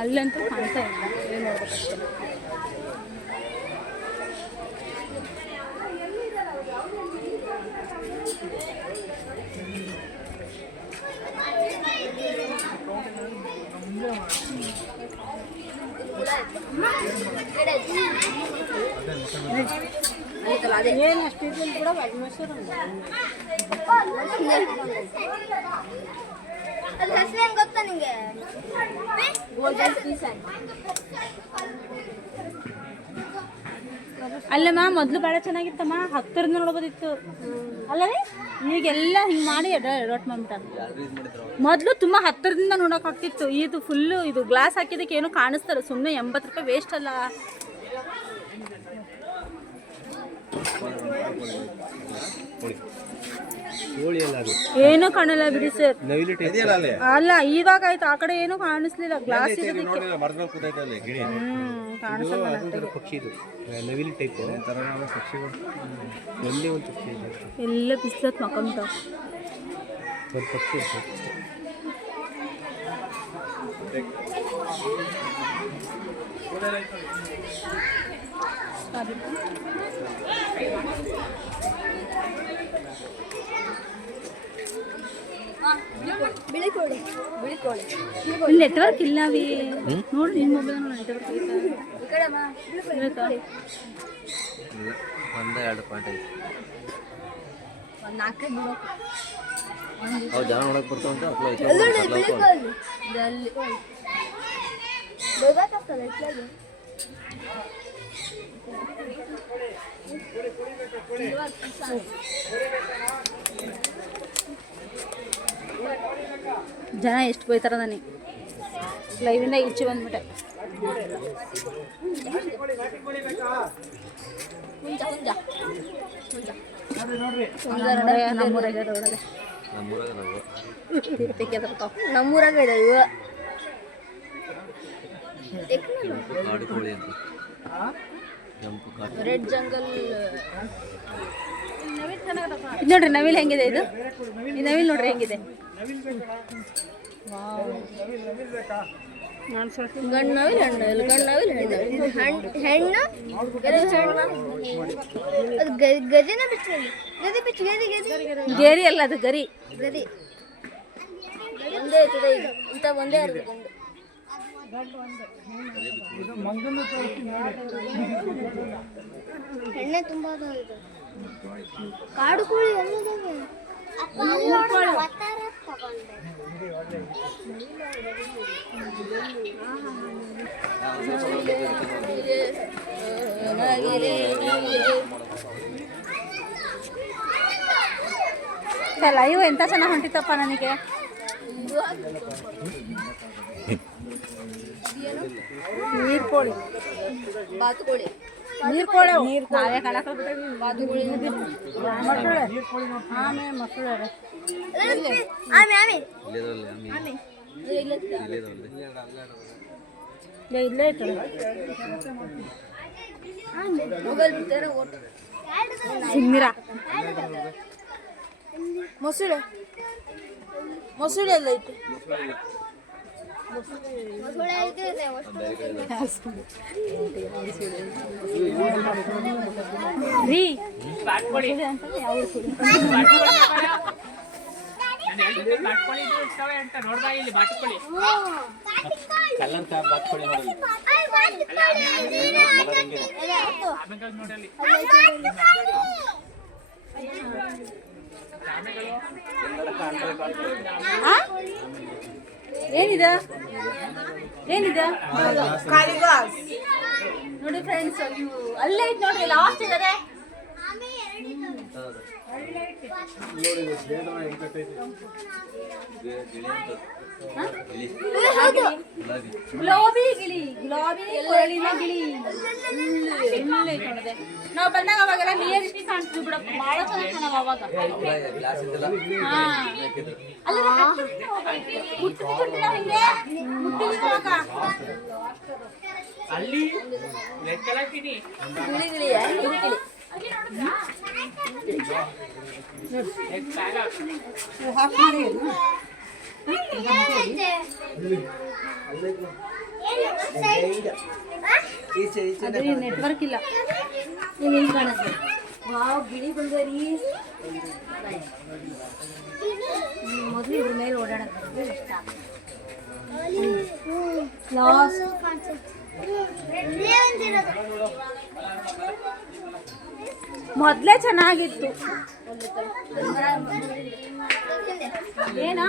ಅಲ್ಲಂತೂ ಕಾಣ್ತಾ ಇಲ್ಲ, ಏನು ನೋಡ್ಬೇಕಷ್ಟೇ. ಏನು ಅಷ್ಟು ಕೂಡ ಅದು ಹೆಸರು ಹೆಂಗೆ ಗೊತ್ತಾ ನಿಂಗೆ? ಅಲ್ಲಮ್ಮ ಮೊದಲು ಭಾಳ ಚೆನ್ನಾಗಿತ್ತಮ್ಮ, ಹತ್ತಿರದಿಂದ ನೋಡ್ಬೋದಿತ್ತು ಅಲ್ಲವೇ. ಈಗೆಲ್ಲ ಹಿಂಗೆ ಮಾಡಿ ರೊಟ್ ಮಾಡ್ಬಿಟ್ಟಾರ. ಮೊದಲು ತುಂಬ ಹತ್ತಿರದಿಂದ ನೋಡೋಕೆ ಆಗ್ತಿತ್ತು. ಇದು ಫುಲ್ಲು ಇದು ಗ್ಲಾಸ್ ಹಾಕಿದ್ದಕ್ಕೆ ಏನು ಕಾಣಿಸ್ತಾರೆ. ಸುಮ್ಮನೆ 80 ರೂಪಾಯಿ ವೇಸ್ಟ್ ಅಲ್ಲ. ಏನೂ ಕಾಣಲ್ಲ ಬಿಡಿ ಸರ್. ಅಲ್ಲ ಇವಾಗ ಆಯ್ತು, ಆ ಕಡೆ ಏನೂ ಕಾಣಿಸ್ಲಿಲ್ಲ. ಗ್ಲಾಸ್ ಎಲ್ಲ ಬಿಸ್ಲತ್ ಮಕ್ಕಂತ ನೆಟ್ವರ್ಕ್ ಇಲ್ಲ ನೋಡಿ. ನಿಮ್ಮ ಮೊಬೈಲ್ ನೆಟ್ವರ್ಕ್ ಜನ ಎಷ್ಟು ಬೈತಾರ ನನಗೆ. ಲೈವಿಂದ ಈಚೆ ಬಂದ್ಬಿಟ್ಟೆ. ನಮ್ಮೂರಾಗ ಇದಾವೆ ರೆಡ್ ಜಂಗಲ್. ನೋಡ್ರಿ ನವಿಲ್ ಹೆಂಗಿದೆ. ಇದು ಈ ನವಿಲ್ ನೋಡ್ರಿ ಹೆಂಗಿದೆ. ಗಂಡು ನವಿಲ್ ಹೆಣ್ಣು ನವಿಲ್, ಗಂಡು ನವಿಲ್ ಹೆಣ್ಣು ಹೆಣ್ಣು ಅದು ಗದಿನ ಬಿಚ್ಚಿ ಗದಿ ಬಿಚ್ಚಿ ಗದಿ ಗದಿ ಗೇರಿ ಅಲ್ಲ, ಅದು ಗರಿ ಗದಿ. ಒಂದೇ ಇರ್ತದೆ ಈಗ ಇಂಥ ಒಂದೇ ಅರ್ಧ ಗಂಡು. ಹೆಣ್ಣೆ ತುಂಬ ಕಾಡು ಕೋಳಿ ಎಲ್ಲದಾವೆ. ಲೈವ್ ಎಂತ ಚೆನ್ನಾಗಿ ಹೊಂಟಿತ್ತಪ್ಪ ನನಗೆ. ನೀರ್ಕೋಳಿ, ಬಾತುಕೋಳಿ, ನೀರ್ಕೋಳಿ ನಾವೇ ಕಾಣಕ ಬಾತುಕೋಳಿ, ಮೊಸಳೆ, ಆಮೆ, ಮೊಸಳೆ ಇಲ್ಲೇ ಐತಲ್ಲ. ಸಿಮ್ಮಿರ, ಮೊಸಳೆ, ಮೊಸಳೆ ಎಲ್ಲ ಐತೆ. ರೀ ಏನಿದೆ ಏನಿದೆ ನೋಡಿ ಫ್ರೆಂಡ್ಸ್, ಅಲ್ಲೇ ಐತೆ ನೋಡ್ರಿ, ಲಾಸ್ಟ್ ಇದೆ. ಗುಲಾಬಿ ಗಿಳಿ, ಗುಲಾಬಿ ಕೊರಳಿನ ಗಿಳಿ. ನಾವು ಬಂದಾಗ ಅವಾಗೆಲ್ಲ ನೀರ್ ಇಟ್ಟು ಕಾಣ್ತೀವಿ ಬಿಡ, ಬಹಳ ಚೆನ್ನಾಗಿ ಕಾಣವ ಅವಾಗ. ಅಲ್ಲಿ ಗಿಳಿ ಹಾಕಿ ಅದು ನೆಟ್ವರ್ಕ್ ಇಲ್ಲ. ಇಲ್ಲಿ ಕಾಣುತ್ತೆ. ವಾವ್, ಗಿಳಿ ಬಂದರಿ. ಮೊದಲು ಇದ್ರ ಮೇಲೆ ಓಡಾಡೋದು ಇಷ್ಟ. ಲಾಸ್ಟ್ ಮೊದಲೇ ಚೆನ್ನಾಗಿತ್ತು. ಏನ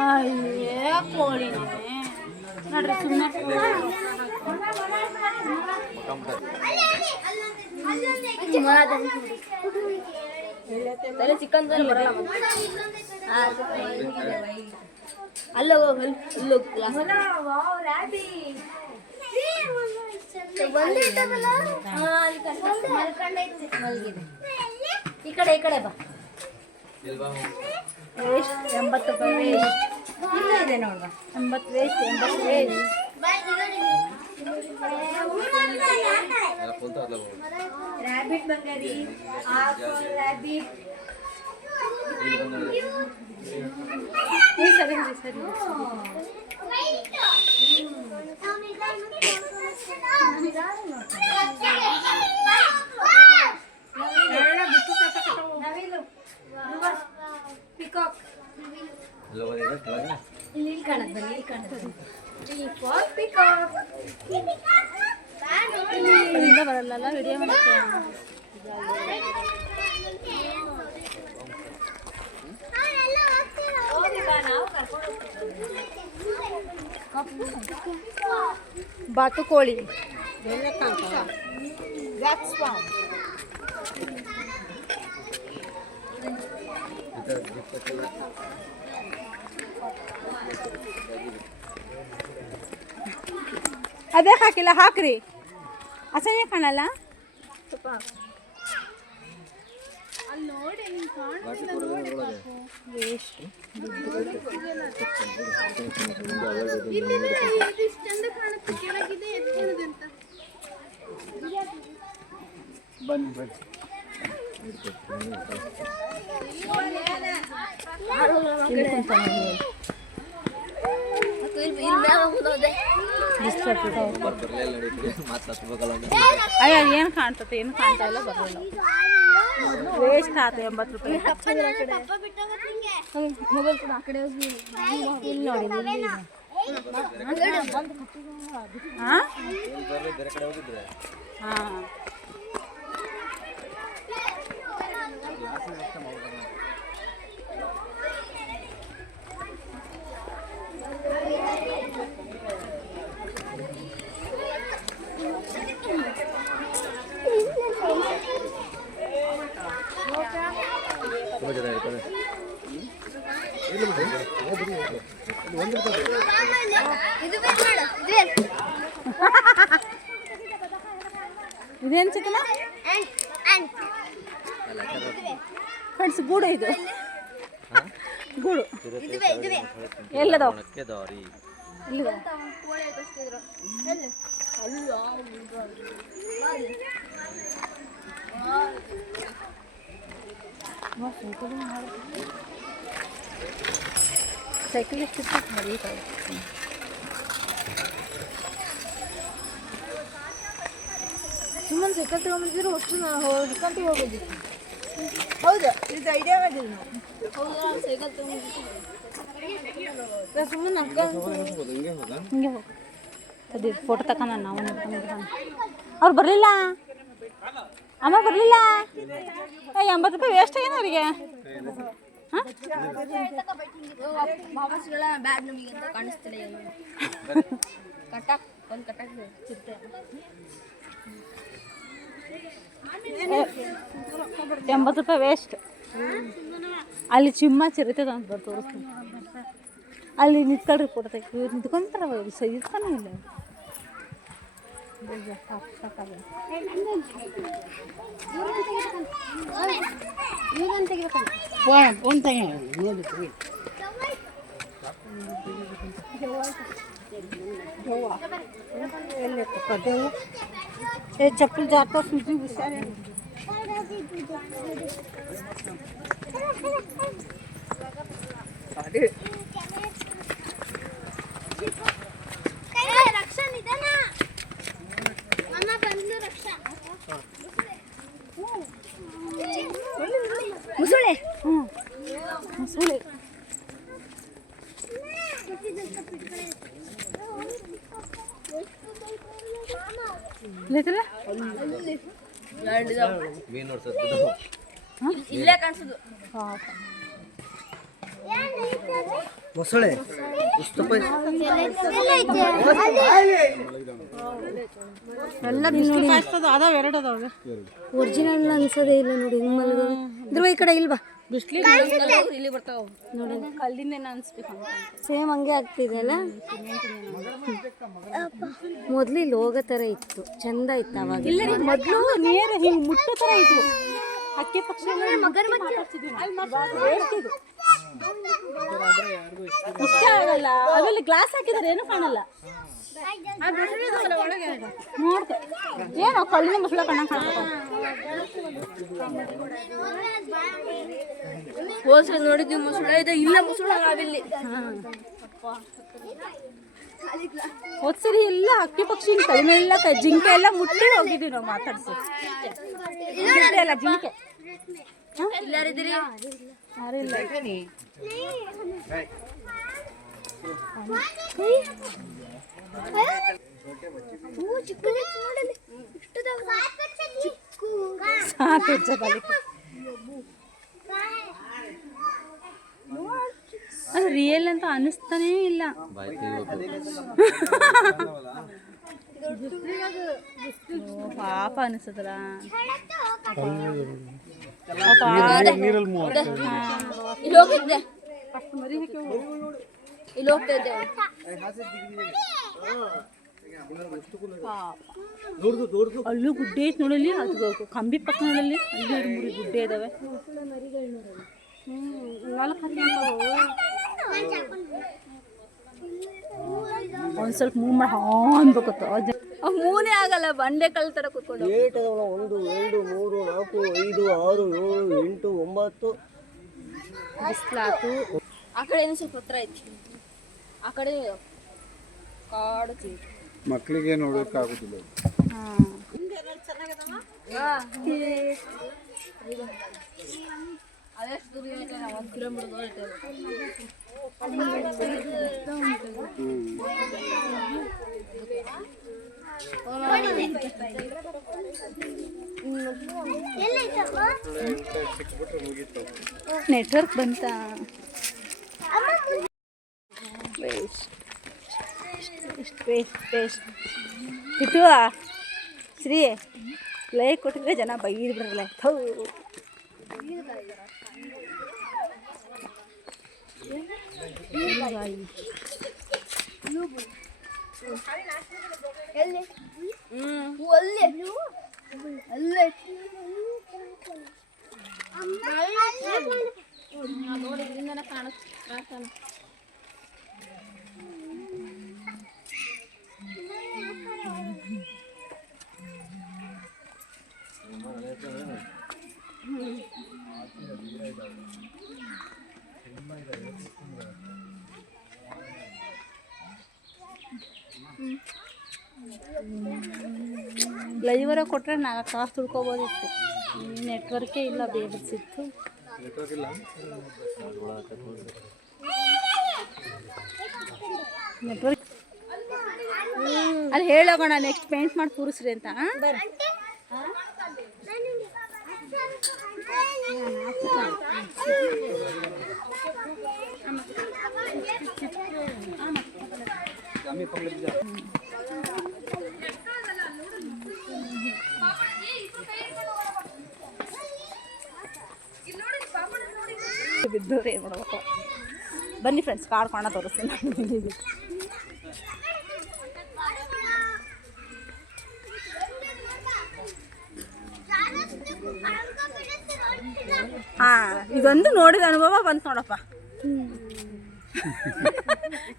ಅಯ್ಯೇ ಕೋಳಿನೇ ನೋಡ್ರಿ ಸುಮ್ಮನೆ. ತಲೆ ಚಿಕನ್ ಅಲ್ಲ ಈ ಕಡೆ ಬಾ. ವೇಸ್ಟ್ 80 ರೂಪಾಯಿ ವೇಸ್ಟ್. ಇಲ್ಲ ಇದೆ ನೋಡ್ಬಾ. 80 ವೇಸ್ಟ್ 80 ವೇಸ್ಟ್. ರ್ಯಾಬಿಟ್ ಬಂಗಾರಿ, ರ್ಯಾಬಿಟ್. ಸರಿ ಸರಿ ಪಿಕಾಕ್ ಇಲ್ಲಿ ಕಾಣುತ್ತೆ. ಪಿಕಾಕ್ ಇಲ್ಲಿಂದ ಬರಲ್ಲ ವಿಡಿಯೋ ಮಾಡಕ್ಕೆ. ಬಾತುಕೋಳಿ ಅದೇ ಹಾಕಿಲ್ಲ, ಹಾಕ್ರಿ. ಅಸಹ್ಯ ಕಾಣಲ್ಲ. ಅಲ್ಲಿ ನೋಡಿ ವೇಸ್ಟ್. ಅಯ್ಯ ಏನು ಕಾಣ್ತದೆ, ಏನು ಕಾಣ್ತಾ ಇಲ್ಲ, ಬರಲಿಲ್ಲ. ವೇಸ್ಟ್ ಆಯ್ತು 80 ರೂಪಾಯಿ. ಮೊಬೈಲ್ ಕೂಡ ಆ ಕಡೆ ಇಲ್ಲಿ ನೋಡಿ. ಹಾಂ ಹಾಂ ಇದೇನು ಚಿಕನ ಫ್ರೆಂಡ್ಸ್? ಗೂಡು ಇದು, ಗೂಡು ಎಲ್ಲದವ? ಇಲ್ಲಿದೆ. ಸೈಕಲ್ ಎಷ್ಟಿತ್ತು? ಸುಮ್ಮನೆ ಸೈಕಲ್ ತಗೊಂಡಿದ್ರು ಅಷ್ಟು ಹಿಡ್ಕೊಂತ ಹೋಗೋದಿತ್ತು. ಹೌದಾ, ಇದು ಐಡಿಯಾ ಮಾಡಿಲ್ಲ ನಾವು. ಹೌದಾ, ಸೈಕಲ್ ತಗೊಂಡಿದ್ದು ಸುಮ್ಮನೆ ಹಿಂಗೆ ಹೋಗಿ ಅದು ಫೋಟೋ ತಗೊಂಡ ನಾವು ಅವ್ರು ಬರಲಿಲ್ಲ. ಅಮ್ಮ ಬರಲಿಲ್ಲ. 80 ರೂಪಾಯಿ ವೇಸ್ಟ್ ಆಗೇನ ಅವರಿಗೆ. ಹಾಂ ಮಾಮಾಸ್ಗಳ ಬ್ಯಾಗ್ ನಮಗೆ ಅಂತ ಕಾಣಿಸ್ತಿಲ್ಲ. ಕಟಾಕ್ ಒಂದು ಕಟಾಕ್ ಸಿಗ್ತದೆ. 80 ರೂಪಾಯಿ ವೇಸ್ಟ್. ಅಲ್ಲಿ ಚಿಮ್ಮ ಚಿರಿತದ ಅಂತ ಬರ್ತು ತೋರಿಸ್ತೀನಿ. ಅಲ್ಲಿ ನಿಂತ್ಕೊಳ್ರಿ ಫೋಟೋ ತೆಗಿ. ಇವ್ರು ನಿಂತ್ಕೊಂತಾರ, ಇರ್ತಾನೆ ಇಲ್ಲ. चप्पल जाता सूजी गुस्सा ಮೊಸಳೆ ಇಲ್ಲೇ ಕಾಣಿಸೋದು ಮೊಸಳೆ ಅದಾವ ಎರಡು ಅದಾವ ಒರಿಜಿನಲ್ ಅನ್ಸೋದೇ ಇಲ್ಲ ನೋಡಿ ಹಿಂಗ್ ಮಲ್ಗೋದು ಇದ್ರ ಈ ಕಡೆ ಇಲ್ವಾ ಬಿಸ್ಲಿ ಇಲ್ಲಿ ಬರ್ತಾವ ನೋಡಿ ಕಲ್ಲಿಂದ ಏನು ಅನ್ಸ್ಬೇಕು ಸೇಮ್ ಹಂಗೆ ಆಗ್ತಿದೆಯಲ್ಲ ಮೊದ್ಲು ಇಲ್ಲಿ ಹೋಗೋ ಥರ ಇತ್ತು ಚಂದ ಇತ್ತು ಅವಾಗ ಇಲ್ಲ ರೀ ಮೊದಲು ನೇರ ಹಿಂಗೆ ಮುಟ್ಟೋ ಥರ ಇತ್ತು ಹಕ್ಕಿ ಪಕ್ಷಿ ಇಷ್ಟ ಆಗಲ್ಲ ಅದ್ರಲ್ಲಿ ಗ್ಲಾಸ್ ಹಾಕಿದ್ರೆ ಏನು ಕಾಣಲ್ಲ ನೋಡ್ತೆ ಏನೋ ಕಳ್ಳಿನ ಮೊಸಳೆ ಕಣ್ಣ ಕಾಣ್ತಾವ ಹೋಲ್ಸಲ ನೋಡಿದ್ವಿ ಮೊಸಳೆ ಇದೆ ಇಲ್ಲ ಮೊಸಳೆ ನಾವಿಲ್ಲಿ ಹೋದ್ಸರಿ ಎಲ್ಲ ಹಕ್ಕಿ ಪಕ್ಷಿ ಕಡಿಮೆಲ್ಲ ಜಿಂಕೆ ಎಲ್ಲ ಮುಟ್ಟಿ ಹೋಗಿದ್ವಿ ನಾವು ಮಾತಾಡ್ಸಿ ಅಲ್ಲ ಜಿಂಕೆ ಎಲ್ಲಾರಿದ್ದೀರಿ ಯಾರಿಲ್ಲ ಅದು ರಿಯಲ್ ಅಂತ ಅನಿಸ್ತಾನೇ ಇಲ್ಲ ಪಾಪ ಅನಿಸ್ತದಲ್ಲ ಇಲ್ಲಿ ಹೋಗಿದ್ದೆ ಇಲ್ಲಿ ಹೋಗ್ತಾ ಇದ್ದೆ ಅಲ್ಲೂ ಗುಡ್ಡೆ ಐತೆ ನೋಡಲಿ ಅದು ಕಂಬಿ ಪಕ್ಕ ನೋಡಲಿ ಅಲ್ಲಿ 2-3 ಗುಡ್ಡೆ ಇದಾವೆ ಒಂದ್ ಸ್ವಲ್ಪ ಮೂವ್ ಮಾಡಿ ಅನ್ಬೇಕತ್ತ ಮೂನೇ ಆಗಲ್ಲ ಬಂಡೆ ಕಲ್ ತರ ಕೂತ್ಕೊಂಡು 1 2 3 4 5 6 7 8 9 ಬಿಸ್ಲಾತು ಆ ಕಡೆ ಏನೋ ಸ್ವಲ್ಪ ಹತ್ರ ಐತಿ ಆ ಕಡೆ ಕಾಡು ಮಕ್ಕಳಿಗೆ ನೋಡೋಕ್ಕಾಗೋದಿಲ್ಲ ಅದೆಷ್ಟು ದೂರ ಐತೆ 1 ಕಿಲೋಮೀಟರ್ ದೂರ ಐತೆ ನೆಟ್ವರ್ಕ್ ಬಂತ ಇಟ್ಟು ಶ್ರೀ ಲೈಕ್ ಕೊಟ್ಟಿದ್ರೆ ಜನ ಬೈದು ಬಿಡ್ರಲ್ಲ ಥೂ ಲೈವರ ಕೊಟ್ಟರೆ 4 ತಾಸು ತುಳ್ಕೊಬೋದಿತ್ತು ನೆಟ್ವರ್ಕೇ ಇಲ್ಲ ಬೇಬಿಸಿತ್ತು ನೆಟ್ವರ್ಕ್ ಅಲ್ಲಿ ಹೇಳೋಗೋಣ ನೆಕ್ಸ್ಟ್ ಪೇಂಟ್ ಮಾಡಿ ಕೂರಿಸ್ರಿ ಅಂತ ಬಿದ್ದವ್ರೆ ಏನು ಮಾಡ್ಬೇಕು ಬನ್ನಿ ಫ್ರೆಂಡ್ಸ್ ಕಾಡ್ಕೋಣ ತೋರಿಸ್ತೀನಿ ಹಾಂ ಇದೊಂದು ನೋಡಿದ ಅನುಭವ ಬಂತು ನೋಡಪ್ಪ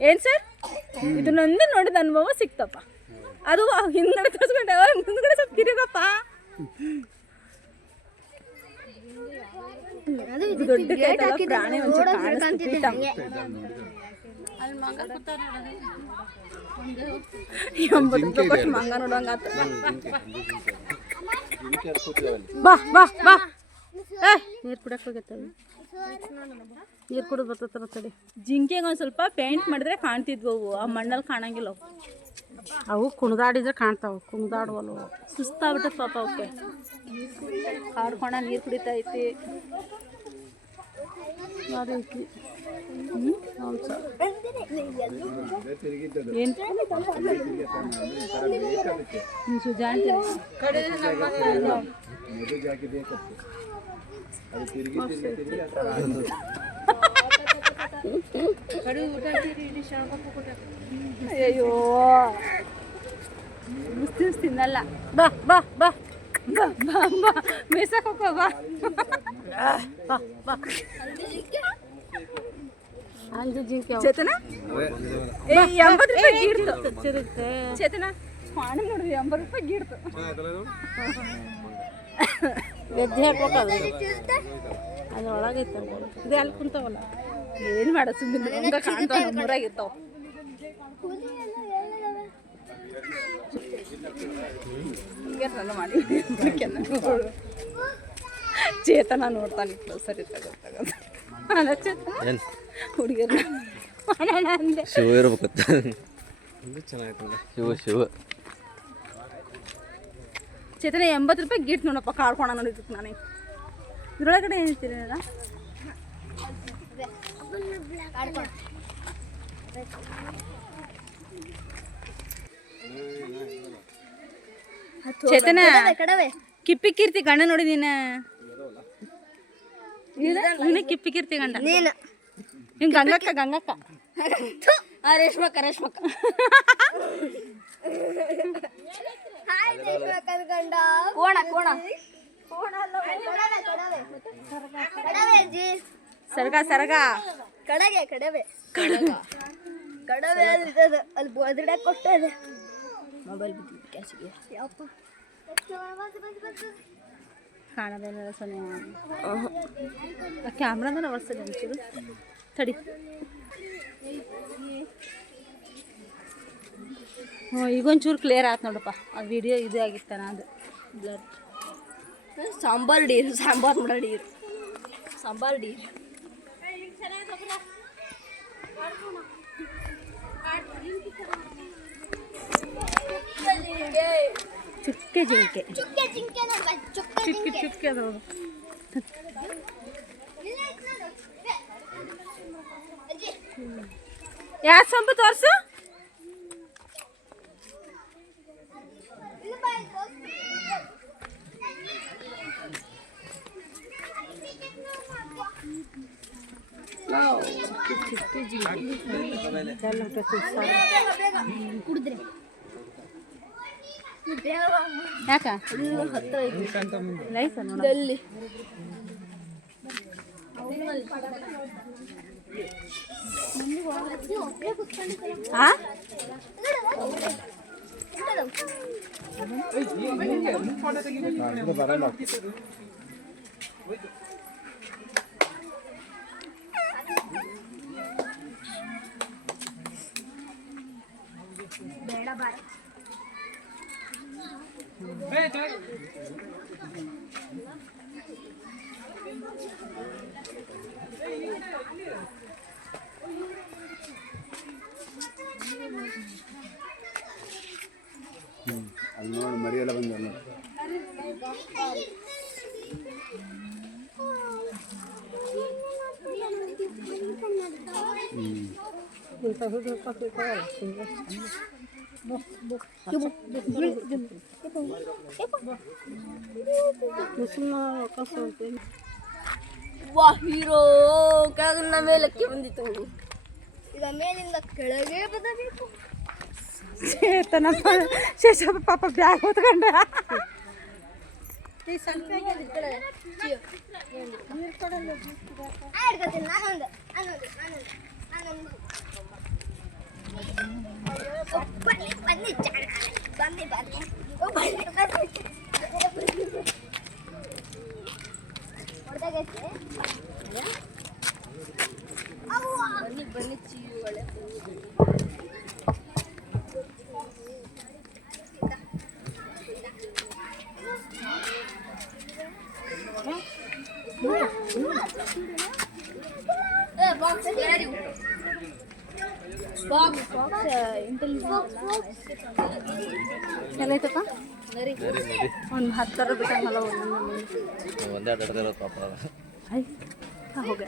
ಏನು ಸರ್ ಇದನ್ನೊಂದು ನೋಡಿದ ಅನುಭವ ಸಿಕ್ತಪ್ಪ ಅದು ಹಿಂದ್ಗಡೆ ತೋರಿಸ್ಕೊಂಡೆ ಮುಂದ್ಗಡೆ ಸ್ವಲ್ಪ ತಿರುಗಪ್ಪ ದೊಡ್ಡ ಪ್ರಾಣಿ ಒಂಚೂರು ಕೊಟ್ಟು ಮಂಗ ನೋಡುವಂಗ ಬಾ ಬಾ ಬಾ ನೀರು ಕುಡಕ್ಕೆ ಹೋಗತ್ತವೆ ನೀರು ಕುಡಿದು ಬರ್ತೈತಲ್ಲ ತಡಿ. ಜಿಂಕೆಗೆ ಒಂದು ಸ್ವಲ್ಪ ಪೇಂಟ್ ಮಾಡಿದ್ರೆ ಕಾಣ್ತಿದ್ವು ಅವು, ಆ ಮಣ್ಣಲ್ಲಿ ಕಾಣಂಗಿಲ್ಲ ಅವು. ಅವು ಕುಣಿದಾಡಿದ್ರೆ ಕಾಣ್ತಾವೆ, ಕುಣಿದಾಡುವಲ್ವ. ಸುಸ್ತಾಗ್ಬಿಟ್ಟದ ಪಾಪ ಅವಕ್ಕೆ. ಕಾಡ್ಕೊಂಡ ನೀರು ಕುಡಿತಾ ಐತಿ. ಅದೈತಿ ಹೌದು ಸರ್. ತಿರುಗಿದ್ದದು ಏನು ಸುಜಾಂಟಿ ಮದುವೆ ಜಾಕಿ ಬೇಕತ್ತು ಅದು ತಿರುಗಿ ತಿರುಗಿ ಅಯ್ಯೋ ಮುಸ್ಲಿಮ್ಸ್ ತಿನ್ನಲ್ಲ. ಬಾ ಬಾ ಬಾ ಬಾ ಬಾ ಬಾ ಮೇಸಕ್ಕೆ ಹೋಗೋ ಬಾ. ಅಂಜು ಜಿಂಕೆ ಚೇತನ 80 ರೂಪಾಯಿ ಗೀಡ್ತು. ಚೇತನ ಸ್ವಾಣ ನೋಡಿದ್ವಿ 80 ರೂಪಾಯಿ ಗೀಡ್ತು. ಗೆಜ್ಜೆ ಹಾಕ್ಬೇಕದು, ಅದ್ರೊಳಗೈತೆ ಇದು ಅಲ್ಲಿ ಕುಂತಾವಲ್ಲ. ಏನು ಮಾಡೋದು ಸುಮ್ಮನೆ ಹಂಗೆ ಕಾಣ್ತಾವ ನಮ್ಮೂರಾಗಿರ್ತಾವ. ಹಿಂಗೆ ನನ್ನ ಮಾಡಿ ಚೇತನ ನೋಡ್ತಾನೆ ಸರಿ ತಗೋತಾಗ ಚೇತನ ಹುಡುಗಿಯರ್ ಅಂದೆ ಶಿವ ಇರ್ಬೇಕತ್ತ ಚೆನ್ನಾಗಿತ್ತಲ್ಲ ಶಿವ ಚೇತನ 80 ರೂಪಾಯಿ ಗೀಟ್ ನೋಡಪ್ಪ ಕಾಡ್ಕೊಣ ನೋಡಿದ್ದಕ್ಕೆ ನಾನೇ. ಇದ್ರೊಳಗಡೆ ಏನಂತೀರಿ ಅಲ್ಲ ಚೇತನ ಕಿಪ್ಪಿ ಕೀರ್ತಿ ಗಂಡ ನೋಡಿ ನೀನ ಕಿಪ್ಪಿ ಕೀರ್ತಿ ಗಂಡ ನೀನು ಹಿಂಗೆ ಗಂಗಕ್ಕ ರೇಷ್ಮಕ್ಕ ಹಾಯ್ ರೇಷ್ಮಕ್ಕ ಅನ್ಕೊಂಡ ಕೋಣ ಕಡವೆ ಅಜ್ಜಿ ಸರಗ ಕಡವೆ ಅಲ್ಲಿ ಬೋದಿಡಕ್ಕೆ ಕೊಟ್ಟದೆ ಮೊಬೈಲ್ ಬಿದ್ದು ಕ್ಯಾಶಿಗೆ ಯಪ್ಪ ಕಾಣೋದೇನಲ್ಲ ಸೊನ್ನೆ ಕ್ಯಾಮ್ರಾದ ಒಡ್ಸೋದು ಒಂಚೂರು ತಡಿ. ಹ್ಞೂ ಈಗೊಂಚೂರು ಕ್ಲಿಯರ್ ಆಯ್ತು ನೋಡಪ್ಪ. ಆ ವಿಡಿಯೋ ಇದು ಆಗಿತ್ತಾನ ಅದು ಬ್ಲರ್. ಸಾಂಬಾರ್ ಡೀರ್ ಚುಕ್ಕೆ ಜಿಂಕೆ ಚುಕ್ಕೆ ಅದು ಯಾವ ಸೊಂಬು ತೋರಿಸು. ಕುಡಿದ್ರೆ ಯಾಕ ಹತ್ರ ಲೈಫ್ ನೋಡ ಎಲ್ಲಿ ಆ ಬರಲ್ಲ ಬೇಡ ಬಾರ ಅಲ್ಲಿ ನೋಡಿ ಮರಿಯೆಲ್ಲ ಬಂದಲ್ಲ ವಾ ಹೀರೋ ಕೆಳಗಿನ ಮೇಲಕ್ಕೆ ಬಂದಿತ್ತು. ಈಗ ಮೇಲಿಂದ ಕೆಳಗೆ ಬರಬೇಕು. ಚೇತನ ಶೇಷಪ್ಪ ಪಾಪ ಬ್ಯಾಗ್ ಹೊತ್ಕೊಂಡ ಬನ್ನಿ ಚೀರುಗಳೇ ಎಲ್ಲೈತಪ್ಪ ಒಂದು 10 ಬಿಟ್ಟಂಗಲ್ಲ ಒಂದೇ ಅಡ್ಡಾಡ್ದಿರೋ ಪಾಪ ಹೋಗ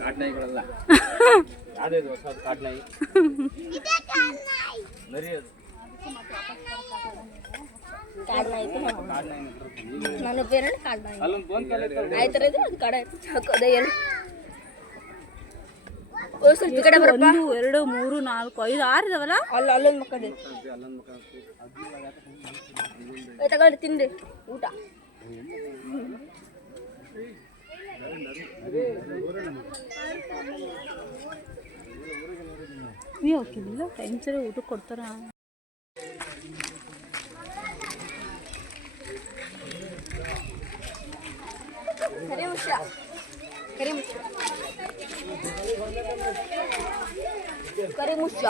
ಕಾಡ್ನಾಯಿಗಳಲ್ಲ ಯಾವ್ದು ಹೊಸ ಕಾಡ್ನಾಯಿ ನರಿ ಅದು ನನ್ನ ಬೇರೆ ಕಾಡ್ನಾಯಿ ಅಲ್ಲೊಂದು ಬೋನ್ ಆಯ್ತರ ಇದು ಅದು ಕಾಡ ಅದೇ ಎರಡು ಸ್ವಲ್ಪ ಈ ಕಡೆ ಬರಪ್ಪ 1 2 3 4 5 6 ಇದಾವಲ್ಲ ಅಲ್ಲೊಂದು ಮಕ್ಕಳು ತಗೊಳ್ಳಿ ತಿಂದ್ರಿ ಊಟ ಹೋಗಿಲ್ಲ ಟೈಮ್ ಸರಿ ಊಟಕ್ಕೆ ಕೊಡ್ತಾರ ಕರಿ ಮುಚ್ಚ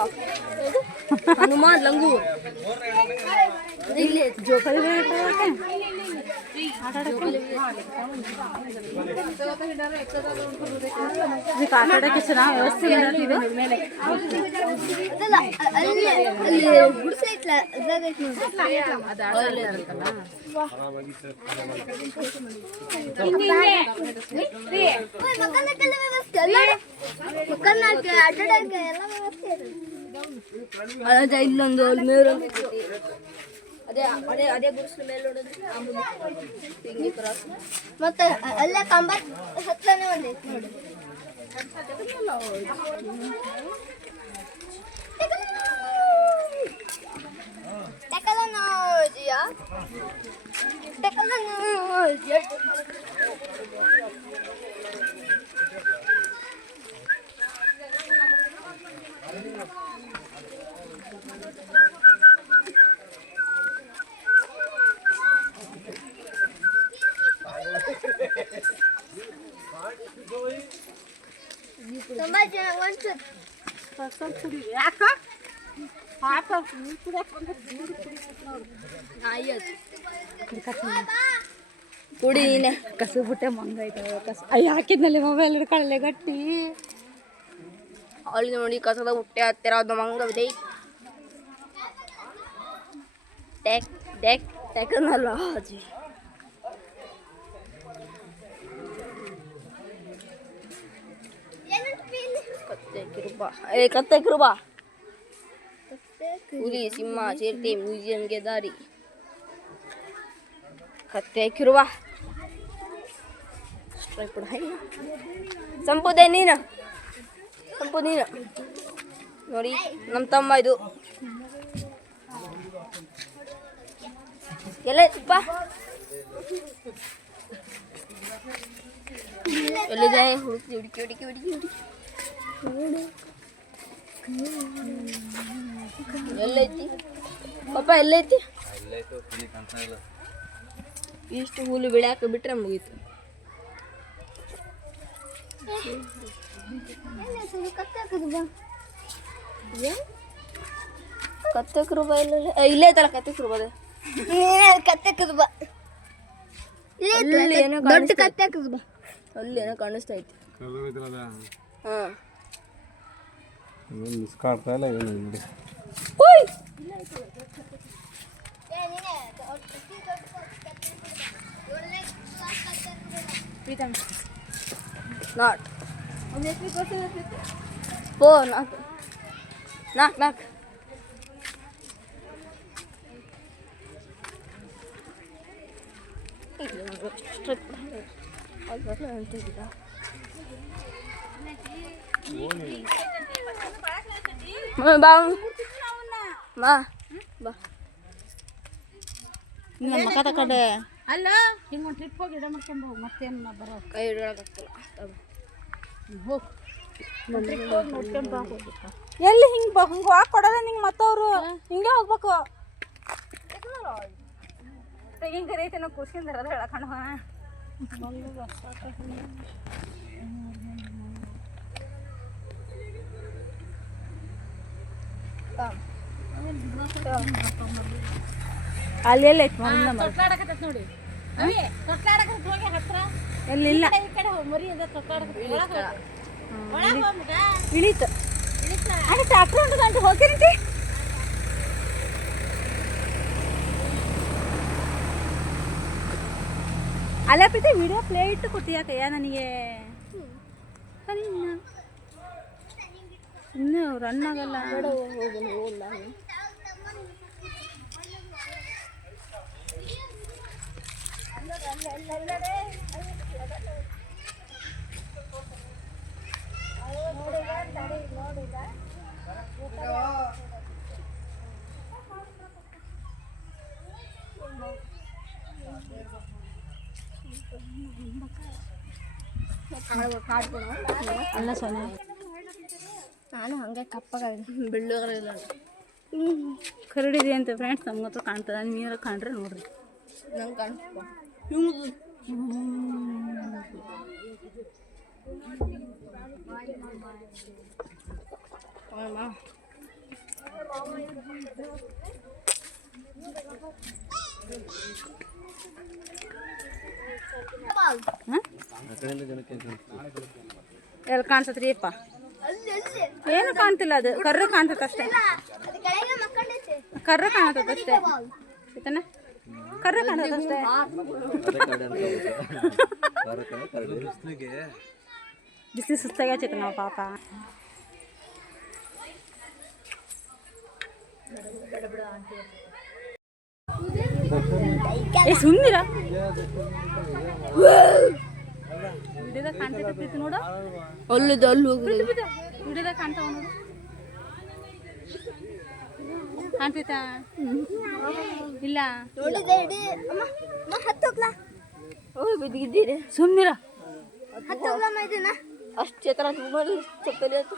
ಹನುಮಾನ್ ಲಂಗು ಇಲ್ಲಿ ಜೋಕಾಲಿ ಆಟಾಡಕ್ಕೆ ಚೆನ್ನಾಗಿ ವ್ಯವಸ್ಥೆ ಇದು ಅಲ್ಲಿ ಗುಡಿಸೆ ಐತ್ಲ ಅದ್ರಾಗ ಐತಿ ಇಲ್ಲೊಂದು ಮೇರು ಅದೇ ಅದೇ ಅದೇ ಗುಡಿಸ್ಲ ಮೇಲೆ ನೋಡಿದ್ರೆ ಕ್ರಾಸ್ ಮತ್ತೆ ಅಲ್ಲೇ ಕಂಬ ಹತ್ತನೇ ಒಂದೈತಿ ನೋಡಿ ಕುಡಿ ನೀನೆ ಕಸು ಬಿಟ್ಟೆ ಮಂಗೈತ ಕಸ ಅಯ್ಯ ಹಾಕಿದ್ನಲ್ಲಿ ಮೊಬೈಲ್ ಹಿಡ್ಕೊಳ್ಳೆ ಗಟ್ಟಿ ಅಲ್ಲಿ ನೋಡಿ ಕಸದ ಹುಟ್ಟೆ ಹತ್ತಿರ ಅದು ಮಂಗ ಇದೆ ಟೆಕ್ ಟೆಕ್ ಟೆಕ್ನಾಲಜಿ ಕತ್ತೆ ಕಿರುಬ ಹುಲಿ ಸಿಂಹ ಚಿರತೆ ಮ್ಯೂಸಿಯಂಗೆ ದಾರಿ ಕತ್ತೆ ಕಿರುವ ಸಂಪುದೆ ನೀನು ಸಂಪು ನೀನು ನೋಡಿ ನಮ್ಮ ತಮ್ಮ ಇದು ಎಲ್ಲ ತುಪ್ಪ ಎಲ್ಲಿದೆ ಹುಡುಕಿ ಹುಡುಕಿ ಹುಡುಕಿ ಹುಡುಕಿ ಹುಡುಕಿ ಎಲ್ಲೈತಿ ಪಾಪ ಎಲ್ಲೈತಿ ಇಷ್ಟು ಹುಲ್ಲು ಬೆಳ್ಯಾಕ ಬಿಟ್ರೆ ಮುಗೀತು ಕತ್ತೆ ಕುರುಬ ಇಲ್ಲೇ ಐತಲ್ಲ ಕತ್ತೆ ಕುರುಬ ಕತ್ತೆ ಕುರುಬ ದೊಡ್ಡ ಕತ್ತೆ ಕುರುಬ ಅಲ್ಲಿ ಏನೋ ಕಾಣಿಸ್ತೈತಿ ಹಾಂ ಮಿಸ್ ಕಾಡ್ತಾ ಇಲ್ಲ ಏನು ನೋಡಿ ನಾಟ್ ಓ ನಾಲ್ಕು ನಾಲ್ಕು ನಾಲ್ಕು ಬಾ ಬಾ ಬಾ ನಿಮ್ಮ ಮಗ ತಕೊಂಡೆ ಅಲ್ಲ ಹಿಂಗೆ ಒಂದು ಟ್ರಿಪ್ ಹೋಗಿ ಗಿಡ ಮಾಡ್ಕೊಂಡು ಹೋಗಿ ಮತ್ತೇನು ಬರೋ ಕೈ ಹಿಡಿಯೋಕ್ಕಾಗ್ತಿಲ್ಲ ಹೋಗಿ ನೋಡ್ಕೊಂಡು ಬಾ ಎಲ್ಲಿ ಹಿಂಗೆ ಹಿಂಗೆ ಹೋಗಿ ಕೊಡಲ್ಲ ನಿಂಗೆ ಮತ್ತವರು ಹಿಂಗೆ ಹೋಗ್ಬೇಕು ತೆಗಿಂಗ್ ಕರೀತಿ ನಾವು ಕೂಸ್ಕೊಂಡ್ರ ಅದು ಹೇಳಕಣ ಅಲ್ಲಿ ಎಲ್ಲ ಐತೆ ಮರ ತೊಟ್ಲಾಡಕತ್ತೈತಿ ನೋಡಿ ಅವಿ ತೊಟ್ಲಾಡಕತ್ತೈತಿ ಹೋಗಿ ಹತ್ರ ಎಲ್ಲಿ ಇಲ್ಲ ಈ ಕಡೆ ಹೋಗಿ ಮರಿ ಅದ ತೊಟ್ಲಾಡಕತ್ತೈತಿ ಒಳಗೆ ಹೋಗ್ಬೇಕ ಇಳೀತು ಅಣ್ಣ ಟ್ರ್ಯಾಕ್ಟರ್ ಉಂಟು ಗಂಟೆ ಹೋಗಿರಂಟಿ ಅಲ್ಲ ಪ್ರೀತಿ ವಿಡಿಯೋ ಪ್ಲೇ ಇಟ್ಟು ಕೊಟ್ಟಿಯಾಕಯ್ಯ ನನಗೆ ಇನ್ನು ರನ್ ಆಗಲ್ಲ ಅಲ್ಲ ಸೊನ್ನೆ ನಾನು ಹಂಗೆ ಕಪ್ಪಗ ಬೆಳ್ಳಗರಿಲ್ಲ ಕರಡಿದೆ ಅಂತ ಫ್ರೆಂಡ್ಸ್ ನಮ್ಗೆ ಹತ್ರ ಕಾಣ್ತದೆ ನೀರು ಕಾಣ್ರೆ ನೋಡ್ರಿ ನಂಗೆ ಕಾಣಿಸ್ಕೊ ಎಲ್ಲಿ ಕಾಣ್ತತ್ರಿ ಅಪ್ಪ ಏನು ಕಾಣ್ತಿಲ್ಲ ಅದು ಕರ್ರ ಕಾಣ್ತದ ಅಷ್ಟೇ ಕರ್ರ ಕಾಣತದ ಅಷ್ಟೇ ಆಯ್ತಾನ ಕರ್ರ ಕಾಣತದ ಅಷ್ಟೇ ಬಿಸಿಲು ಸುಸ್ತಾಗೈತೆ ನಾವು ಪಾಪ ಏ ಸುಂದಿರ ವಿಡಿಯೋದಾಗ ಕಾಣ್ತೈತಿ ನೋಡು ಅಲ್ಲಿದ್ದು ಅಲ್ಲಿ ಹೋಗಿ ವಿಡಿಯೋದಾಗ ಕಾಣ್ತಾವ ನೋಡು ಕಾಣ್ತೈತಾ ಇಲ್ಲ ನೋಡಿದೆ ಇಡಿ ಅಮ್ಮ ಹತ್ತೋಗ್ಲಾ ಹೋಗಿ ಬಿದ್ದಿದ್ದೀರಿ ಸುಮ್ನಿರ ಹತ್ತೋಗ್ಲಮ್ಮ ಇದನ್ನ ಅಷ್ಟು ಎತ್ತರ ನೋಡಿ ಚಪ್ಪಲಿ ಆಯ್ತು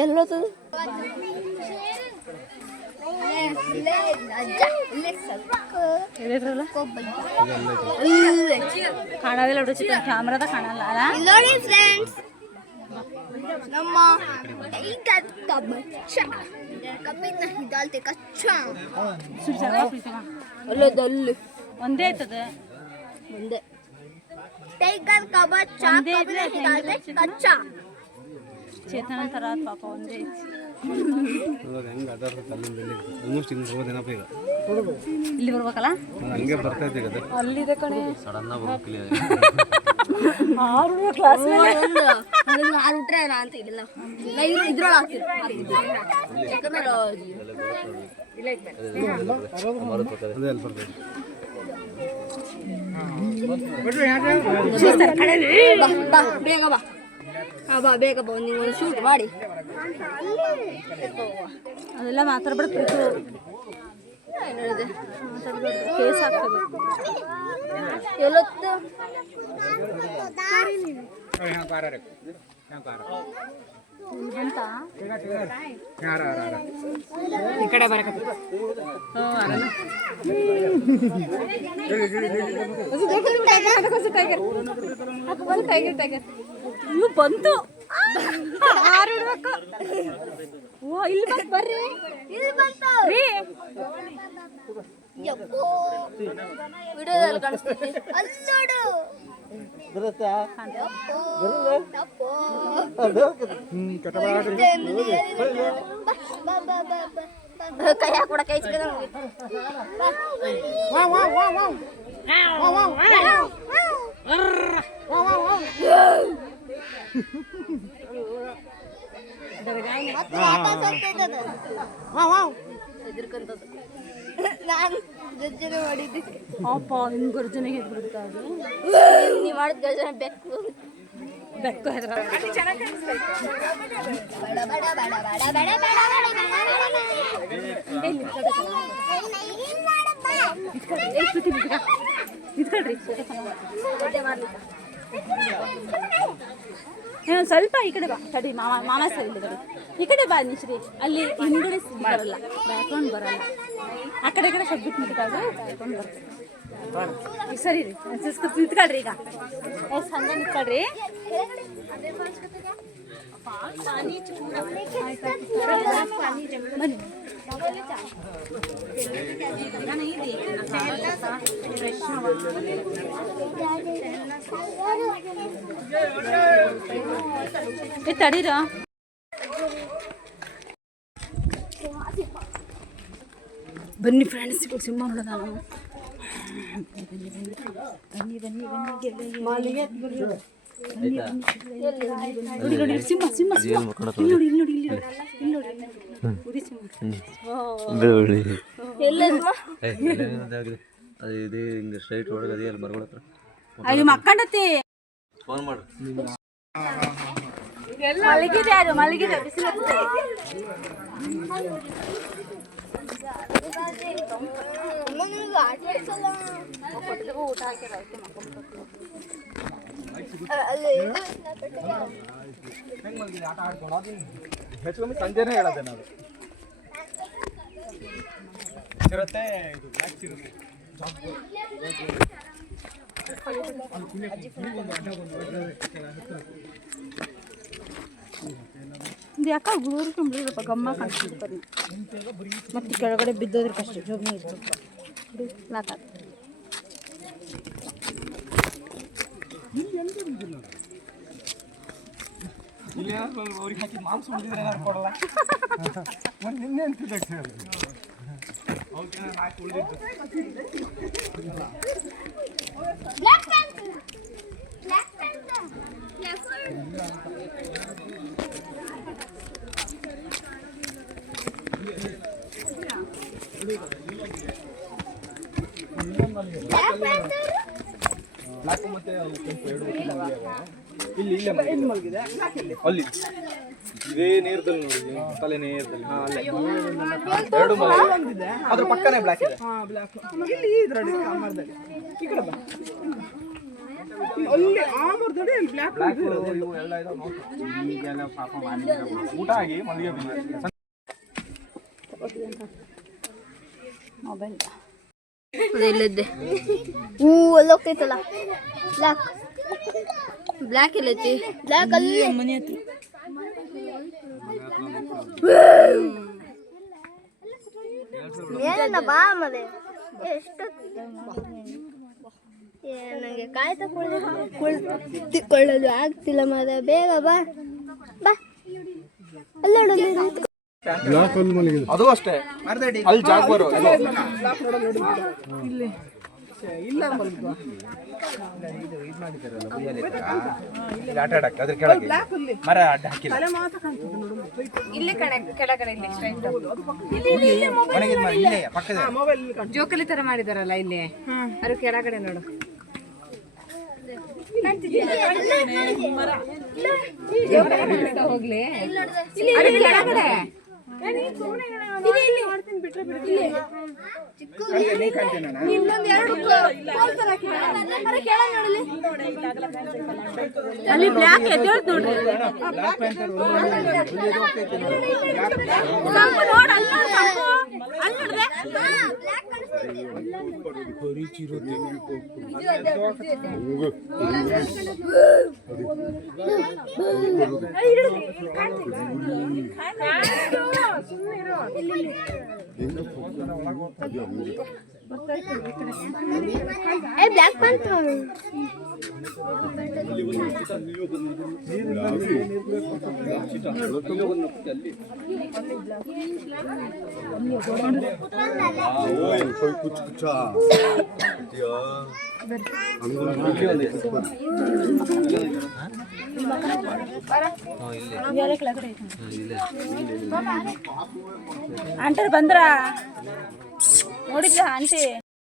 ಎಲ್ಲೋತದ ಹೇಳಿದ್ರಲ್ಲ ಕಾಣೋದಿಲ್ಲ ಬಿಡು ಚಿಕ್ಕ ಕ್ಯಾಮ್ರಾದ ಕಾಣಲ್ಲ ಅಲ್ಲ ನೋಡಿ ಫ್ರೆಂಡ್ಸ್ ನಮ್ಮ ಕಬ್ಬಿನ ಹಿದಾಲ್ತೆ ಕಚ್ಚಾ ಅಲ್ಲೋದು ಅಲ್ಲಿ ಒಂದೇ ಆಯ್ತದ ಮುಂದೆ ಟೈಗರ್ ಕಬಚ್ಚ ಕಬ್ಬಿನ ಹಿದಾಲ್ತೆ ಕಚ್ಚಾ ಚೇತನ ಅಂತಾರ ಪಾಪ ಒಂದೇ ಐತಿ ಹೆಂಗೆ ಅದಾರ ಕಲ್ಲಿಂದ ಆಲ್ಮೋಸ್ಟ್ ಹಿಂಗೆ ಹೋಗೋದೇನಪ್ಪ ಈಗ ಇಲ್ಲಿ ಬರ್ಬೇಕಲ್ಲ ಹಂಗೆ ಬರ್ತೈತೆ ಈಗ ಅದು ಅಲ್ಲಿದೆ ಕಣೆ ಸಡನ್ನ ಬರ್ಬೇಕಿಲ್ಲ ಆರು ಕ್ಲಾಸ್ ನಾನು ಬಿಟ್ರೆ ನಾ ಅಂತ ಇಲ್ಲ ಇದ್ರೊಳಗೆ ಹಾಕ್ತೀನಿ ಯಾಕಂದ್ರೆ ಅದೇ ಅಲ್ಲಿ ಬರ್ತೈತೆ ಬಾ ಬೇಗ ಬಾ ಬಾ ಬೇಗ ಬಾ ನೀವು ಒಂದು ಶೂಟ್ ಮಾಡಿ ಅದೆಲ್ಲ ಮಾತಾಡ್ಬಿಡ್ತು ಕೇಸ್ ಆಗ್ತದೆ ಎಲ್ಲೊತ್ತು ಅಂತ ಈ ಕಡೆ ಬರಕತ್ತಿ ಇವು ಬಂತು ಓ ಇಲ್ಲಿ ಬಂತು ಬರ್ರಿ ರೀ ವಿಡಿಯೋದಲ್ಲಿ ಕಾಣಿಸ್ತೈತಿ ಅಲ್ಲೋಡು ಬರುತ್ತಾ ಕೈ ಹಾಕೊಡ ಕೈ ಸಿಗದ ಹೆದರ್ಕಂತದ್ದು ನಾನು ಗರ್ಜನೆ ಮಾಡಿದ್ದೆ ಅಪ್ಪ ನಿನ್ ಗರ್ಜನೆಗೆ ಹೆದ್ಬಿಡ್ತಾ ಅದು ನೀವು ಮಾಡಿದ ಗರ್ಜನೆ ಬೆಕ್ಕು ಬೆಕ್ಕು ಹೆದ್ರ ನಿಂತ್ಕೊಳ್ರಿ ಮಾಡ್ಲಿಕ್ಕೆ ಸ್ವಲ್ಪ ಈ ಕಡೆ ಬಾ ತಡಿ ಮಾಮ ಸರಿ ಇಲ್ಲ ತಡಿ ಈ ಕಡೆ ಬಾ ನಿಶ್ರೀ ಅಲ್ಲಿ ಹಿಂದ್ಗಡೆ ಬರಲ್ಲ ಬ್ಯಾಕ್ಗ್ರೌಂಡ್ ಬರಲ್ಲ ಆ ಕಡೆ ಸ್ವಲ್ಪ ಬಿಟ್ಟು ನಿಂತ್ಕಾಗ ಬ್ಯಾಕ್ಗ್ರೌಂಡ್ ಬರ್ತದೆ ಈಗ ಸರಿ ರೀ ನಿಂತ್ಕೊಳ್ರಿ ಈಗ ಎಷ್ಟು ಹಂಗೆ ನಿಂತ್ಕೊಳ್ರಿ ಬನ್ನಿ ತಡೀರ ಬನ್ನಿ ಫ್ರೆಂಡ್ಸ್ ಇವಾಗ ಸಿಂಹ ನೋಡೋದ ನಾವು ಬನ್ನಿ ಬನ್ನಿ ಬನ್ನಿ ನೋಡಿ ಸಿಂಹ ಸಿಂಹ ಸಿಂಹ ಇಲ್ಲಿ ನೋಡಿ ಇಲ್ಲಿ ನೋಡಿ ಇಲ್ಲಿ ನೋಡಿ ಇಲ್ಲಿ ನೋಡಿ ಉರಿ ಸಿಂಹ ಅದು ಇದೆ ಹಿಂಗೆ ಸ್ಟ್ರೈಟ್ ಒಳಗೆ ಅದೇ ಅಲ್ಲಿ ಮರಗಳ ಹತ್ರ ಅಲ್ಲಿ ಮಕ್ಕಂಡತಿ ಫೋನ್ ಮಾಡು ಮಲಗಿದೆ ಯಾರು ಮಲಗಿದೆ ಬಿಸಿಲು ಊಟ ಹಾಕಿರ ಹೆಚ್ಚು ಸಂಜೆನೇ ಹೇಳೋದೆ ನಾವು ಇರುತ್ತೆ ಇದು ಬ್ಲ್ಯಾಕ್ ಇರುತ್ತೆ ಯಾಕ ಗುಳೂರು ತುಂಬಿರಪ್ಪ ಗಮ್ಮ ಕಾಣಿಸ್ತಾರೆ ಮತ್ತೆ ಕೆಳಗಡೆ ಬಿದ್ದೋದ್ರ ಕಷ್ಟ ಜೋಬಿ ಲಾಕ ಇಲ್ಲಿ ಅವ್ರಿಗೆ ಹಾಕಿ ಮಾಂಸ ಉಳಿದಿದ್ರೆ ಏನಾದ್ರು ಕೊಡಲ್ಲ ಮತ್ತೆ ನಿನ್ನೆ ಅಂತಿದ್ದೆ ಅವ್ರಿಗೆ ಹಾಕಿ ಉಳಿದಿದ್ದು ಬ್ಲಾಕ್ ಮತ್ತೆ ಇಲ್ಲಿ ಇಲ್ಲೇ ಮಲಗಿದೆ ಅಲ್ಲಿ ಇದೇ ನೀರದಲ್ಲಿ ನೋಡಿ ತಲೆ ನೀರದಲ್ಲಿ ಅಲ್ಲೇ ಎರಡು ಮಲಗಿದೆ ಅದ್ರ ಪಕ್ಕನೇ ಬ್ಲಾಕ್ ಇದೆ ಇಲ್ಲಿ ಇದ್ರಲ್ಲಿ ಮರದಲ್ಲಿ ಈ ಕಡೆ ಬಾ ಅಲ್ಲಿ ಆ ಮರದಲ್ಲಿ ಬ್ಲಾಕ್ ಇವು ಎಲ್ಲ ಇದಾವೆ ನೋಡಿ ಈಗೆಲ್ಲ ಪಾಪ ಮಾಡಿ ಊಟ ಆಗಿ ಮಲಗೆ ಬಿದ್ದಿದೆ ಮೊಬೈಲ್ ಇಲ್ಲದ್ದೆ ಹೂ ಅಲ್ಲಿ ಹೋಗ್ತೈತಲ್ಲ ಬ್ಲ್ಯಾಕ್ ಬ್ಲ್ಯಾಕ್ ಎಲ್ಲೈತಿ ಬ್ಲ್ಯಾಕ್ ಅಲ್ಲಿ ಮನೆ ಹತ್ರ ಏನಣ್ಣ ಬಾ ಮನೆ ಎಷ್ಟು ನನಗೆ ಕಾಯಿ ತಗೊಳ್ಳೋದು ಆಗ್ತಿಲ್ಲ ಮದ ಬೇಗ ಬಾ ಬಾ ಅಲ್ಲೋಡಲ್ಲಿ ಅದು ಅಷ್ಟೇ ಅಲ್ಲಿ ಜಾಗ್ವಾರು ಇಲ್ಲಿ ಇಲ್ಲ ಆಟ ಆಡಕ್ಕೆ ಅದ್ರ ಕೆಳಗೆ ಮರ ಅಡ್ಡ ಹಾಕಿಲ್ಲ ಇಲ್ಲಿ ಕೆಳಗಡೆ ಇಲ್ಲಿ ಸ್ಟ್ರೈಟ್ ಒಣಗಿದ ಮರ ಇಲ್ಲೇ ಪಕ್ಕದ ಜೋಕಲಿ ತರ ಮಾಡಿದಾರಲ್ಲ ಇಲ್ಲಿ ಅದು ಕೆಳಗಡೆ ನೋಡು ಹೋಗ್ಲಿ ಅದು ಕೆಳಗಡೆ ಅಲ್ಲಿ ಬ್ಲ್ಯಾಕ್ ಎದ್ದೇಳ್ತು ನೋಡ್ರಿ ಸಂಪು ನೋಡ್ ಅಲ್ಲಿ ನೋಡ್ ಸಂಪು ಅಲ್ಲಿ ನೋಡ್ದೆ ಬ್ಲ್ಯಾಕ್ ಪ್ಯಾಂಥರ್ ಆಂಟರ್ ಬಂದ್ರ ನೋಡಿದ್ದ ಆಂಟಿ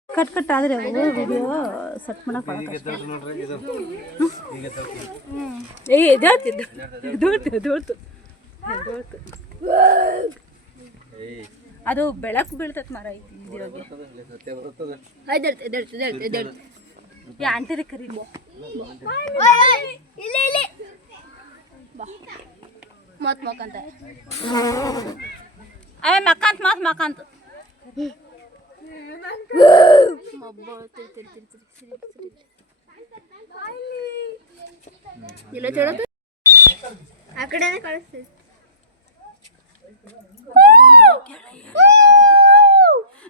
ಕಟ್ ಕಟ್ ಆದ್ರೆ ವಿಡಿಯೋ ಸೆಟ್ ಮಾಡಕ್ ಏ ಎದೋಳ್ತು ಅದು ಬೆಳಕು ಬೀಳ್ತತ್ ಮರ ಐತಿ ಆಂಟಿದ ಕರೀಲಿ ಇಲ್ಲಿ ಇಲ್ಲಿ ಮತ್ ಮಕ್ಕಂತ ಅವೇ ಮಕ್ಕಂತ ಮಕ್ಕಂತ ಇಲ್ಲ ಚೇಳೋದು ಆ ಕಡೆನೇ ಕಳಿಸ್ತೀವಿ.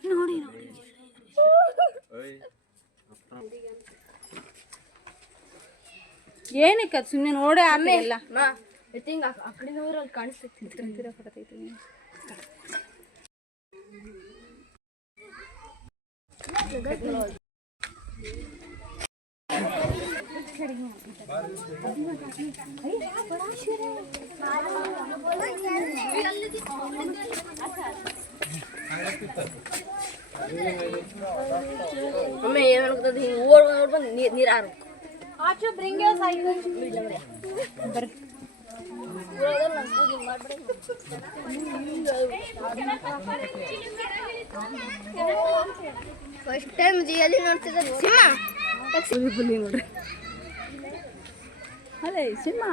ನೋಡಿ ಏನಕ್ಕೆ ಸುಮ್ಮನೆ ನೋಡೇ ಆಮೇಲೆ ಐ ಥಿಂಕ್ ಆ ಕಡೆ ನೋಡ್ರೆ ಅಲ್ಲಿ ಕಾಣಿಸ್ತೈತಿ. ಒಮ್ಮೆ ಏನು ಅನ್ಕೋತದ ಹಿಂಗೆ ಓಡ್ಬಂದು ನೀರು ಆರು ಆಚು ಬ್ರಿಂಗ್ ಯೋ ಸೈಕಲ್ ಬರ್ರಿ ಫಸ್ಟ್ ಟೈಮ್ ಜಿಯಲ್ಲಿ ನೋಡ್ತಿದ್ದ ಸಿಂಹ ನೋಡ್ರಿ ಅಲ್ಲೇ ಸಿಂಹ